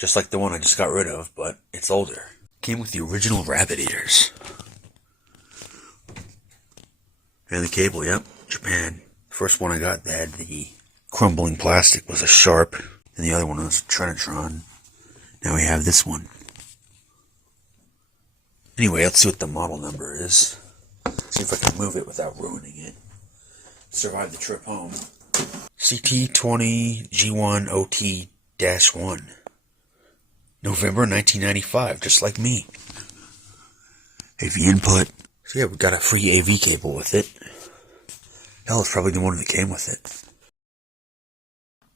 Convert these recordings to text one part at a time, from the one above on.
just like the one I just got rid of, but it's older. Came with the original rabbit ears. And the cable, yep, Japan. First one I got that had the crumbling plastic was a Sharp, and the other one was a Trinitron. Now we have this one. Anyway, let's see what the model number is. See if I can move it without ruining it. Survive the trip home. CT20G1OT-1. November 1995, just like me. AV input. So yeah, we got a free AV cable with it. Hell, it's probably the one that came with it.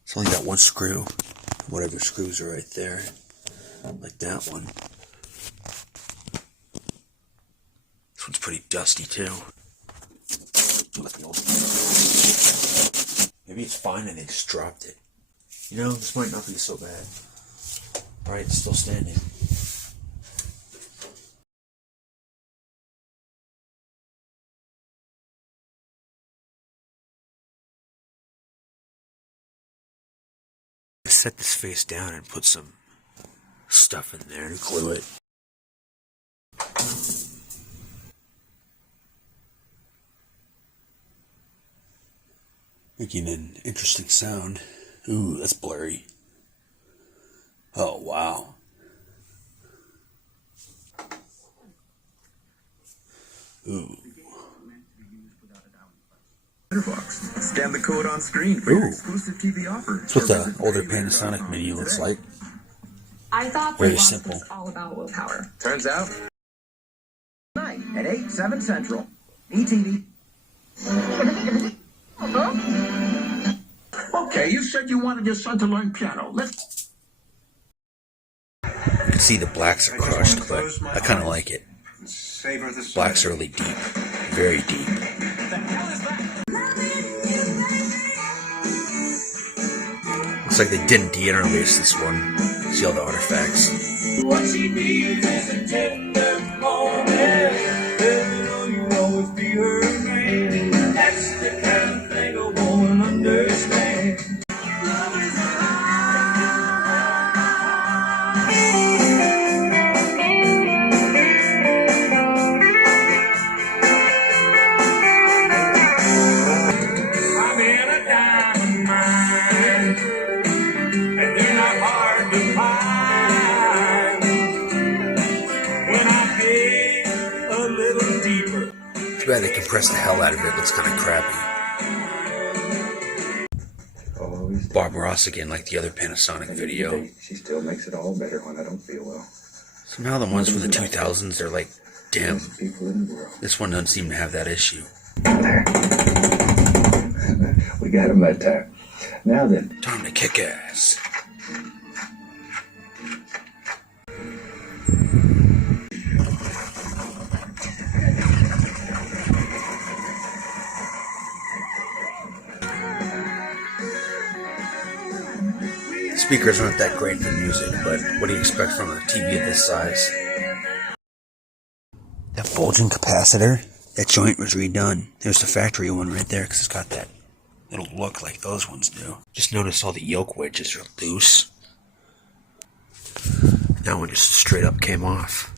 It's only got one screw. Whatever screws are right there. Like that one. This one's pretty dusty too. Maybe it's fine and they just dropped it. You know, this might not be so bad. Alright, it's still standing. Set this face down and put some stuff in there and glue it. Making an interesting sound. Ooh, that's blurry. Oh, wow. Ooh. Scan the code on screen for your exclusive TV offer. That's what the older Panasonic Mini looks like. I thought very simple. Was all about willpower. Turns out. Tonight at 8, 7 Central. ETV. Okay, you said you wanted your son to learn piano. Let's. You can see the blacks are crushed, but I kind of like it. Blacks are really deep. Very deep. Looks like they didn't de-interlace this one. See all the artifacts. What she needs is a tender moment. You'll always be her man. That's the kind of thing a woman understands. Love is I'm in a diamond mine, and they're not hard to find. When I dig a little deeper. Too bad they compressed the hell out of it. Looks kind of crappy. Bob Ross again, like the other Panasonic video. She still makes it all better when I don't feel well. Somehow the ones from the 2000s, they're like, damn, this one doesn't seem to have that issue. We got him that time. Now then. Time to kick ass. Speakers aren't that great for music, but what do you expect from a TV of this size? That bulging capacitor, that joint was redone. There's the factory one right there, because it's got that little look like those ones do. Just notice all the yoke wedges are loose. That one just straight up came off.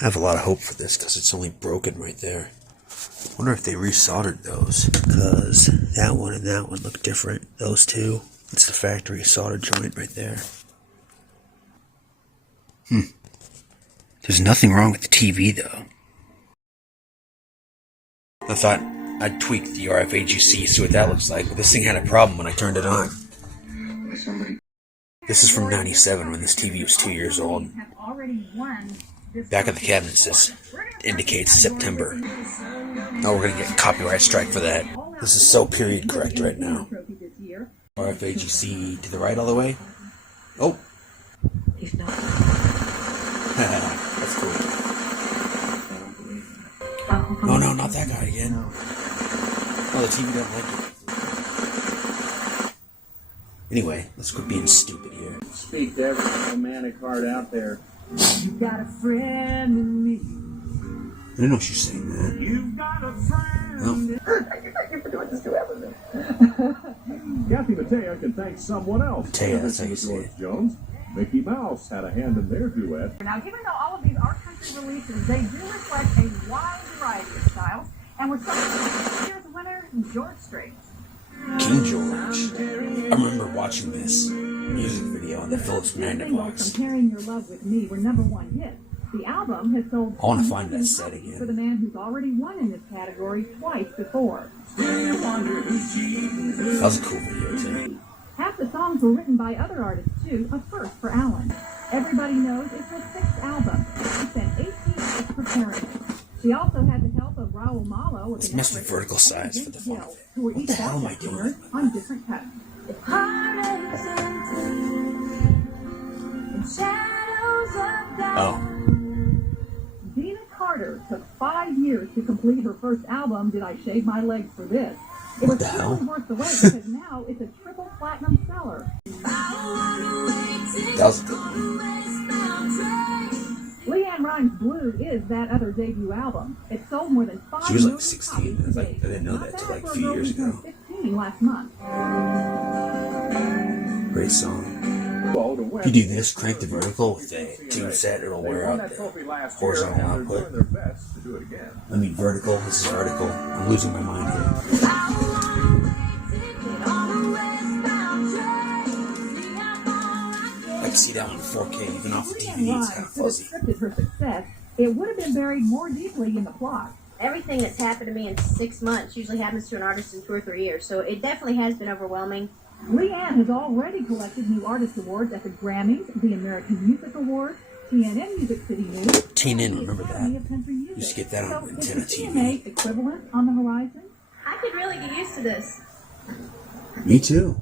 I have a lot of hope for this, because it's only broken right there. I wonder if they resoldered those, because that one and that one look different. Those two. It's the factory solder joint right there. There's nothing wrong with the TV though. I thought I'd tweak the RF AGC, see what that looks like, but this thing had a problem when I turned it on. This is from '97 when this TV was 2 years old. Back of the cabinet says indicates September. Now we're gonna get a copyright strike for that. This is so period correct right now. RF AGC to the right all the way. Oh. That's cool. Oh no, not that guy again. Oh, the TV doesn't like it. Anyway, let's quit being stupid here. Speak to every romantic heart out there. You got a friend in me. I didn't know she was saying that. You've got a friend. Oh. Thank you for doing this to everything. Kathy Mattea can thank someone else. Mattea, that's how you say it. Jones. Mickey Mouse had a hand in their duet. Now, even though all of these are country releases, they do reflect a wide variety of styles, and we're starting with this year's winner, George Strait. King George. I remember watching this music video on the Philips Magnavox. Comparing Your Love with Me were #1 hits. The album has sold. I want to find that set again. For the man who's already won in this category twice before. That was a cool video too. Half the songs were written by other artists too, a first for Alan. Everybody knows it's her 6th album. She spent 18 years preparing it. She also had the help of Raul Malo. Let's mess with vertical size for the fun of it. Who were What each the hell am I doing? on different cuts. Oh. Dina Carter took 5 years to complete her first album, Did I Shave My Legs for This? It was the hell? totally worth the wait because now it's a triple platinum seller. That was a good one. Leanne Rimes' Blue is that other debut album. It sold more than 5 She was like million 16. copies I to date. didn't know Not that till bad like for a a few girl years who turned ago. 15 last month. Great song. Well, the If West you do this, crank the vertical with the tune set, it'll They wear won out that the trophy last horizontal year, and they're output. doing their best to do it again. I mean vertical, this is vertical. I'm losing my mind here. I can see that one in 4K, even off the DVD, it's kind of fuzzy. Scripted her success, it would have been buried more deeply in the plot. Everything that's happened to me in 6 months usually happens to an artist in 2 or 3 years, so it definitely has been overwhelming. Leanne has already collected new artist awards at the Grammys, the American Music Awards, TNN Music City News. TNN, remember that? Academy of Country Music. Used to get that on So antenna is the TV. CMA equivalent on the horizon? I could really get used to this. Me too.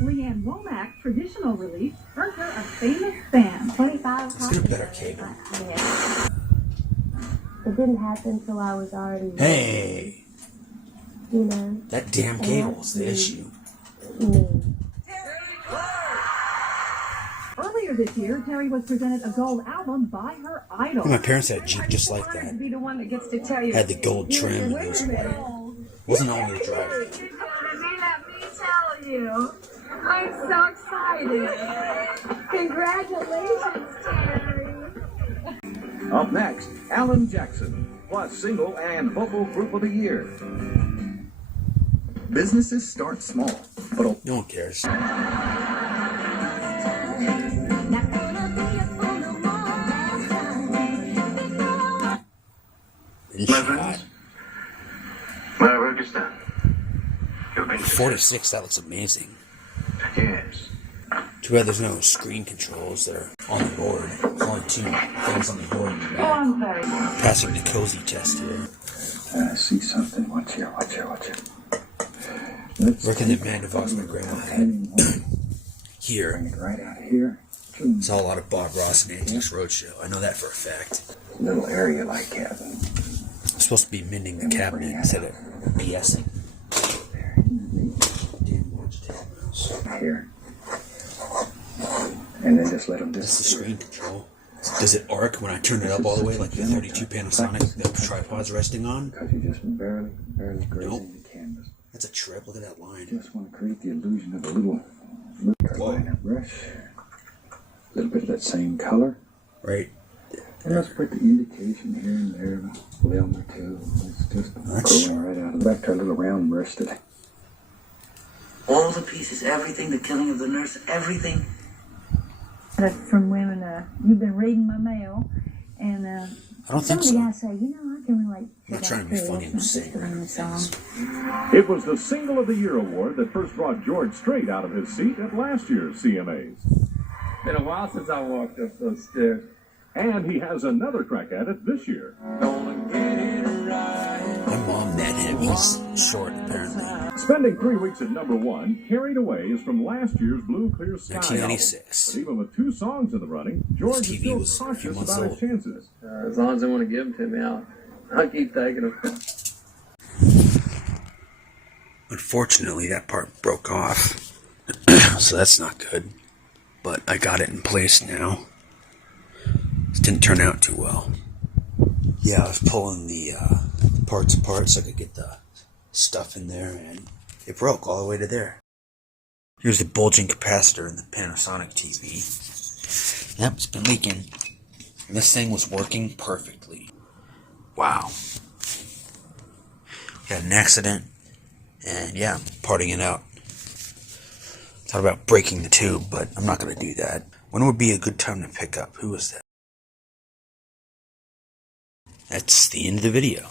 Leanne Womack's traditional release earned her a famous fan. 25 Let's get a better cable. Yeah. It didn't happen until I was already, Hey! you know, That damn cable is the issue. me. Earlier this year, Terry was presented a gold album by her idol. My parents had a Jeep just like that. Be the one that gets to tell you. Had the gold trim and it was white. Wasn't all-wheel drive. Let me tell you. I'm so excited. Congratulations, Terry. Up next, Alan Jackson, plus single and vocal group of the year. Businesses start small, but No one cares. And shot. My work is done. You've been 46, that looks amazing. Yes. Too bad there's no screen controls that are on the board. There's only 2 things on the board. I'm very Passing the cozy test here. I see something. Watch here. Working the Magnavox my grandma had. Here. Bring it right out of here. Saw a lot of Bob Ross and Antiques Roadshow. I know that for a fact. Little area like that. I'm supposed to be mending the cabinet instead of BSing. Damn large tail mouse. Here. And then just let them This is the screen control. Does it arc when I turn it up all the way like the 32 Panasonic the tripod's resting on? Because you just barely grazing Nope. the canvas. That's a trip. Look at that line. Just want to create the illusion of a little liner brush. A little bit of that same color. Right. And let's put the indication here and there, a limb or two. It's just That's going right out of back to our little round brush today. All the pieces, everything, the killing of the nurse, everything. From women, you've been reading my mail, and I don't some think of the so. guys say, you know, I can relate to I'm not that trying to be too. funny It's and not sing just a song. It was the Single of the Year award that first brought George Strait out of his seat at last year's CMAs. Been a while since I walked up those stairs. And he has another crack at it this year. My mom met him. He's short, apparently. Spending 3 weeks at #1, Carried Away is from last year's Blue Clear Sky 1996. album. But even with 2 songs in the running, George TV is was still a few cautious months about old. his chances. As long as they want to give them to me, I'll keep taking them. Unfortunately, that part broke off. So that's not good. But I got it in place now. This didn't turn out too well. Yeah, I was pulling the parts apart so I could get the stuff in there, and it broke all the way to there. Here's the bulging capacitor in the Panasonic TV. Yep, it's been leaking. And this thing was working perfectly. Wow. Got an accident. And yeah, parting it out. Thought about breaking the tube, but I'm not going to do that. When would be a good time to pick up? Who was that? That's the end of the video.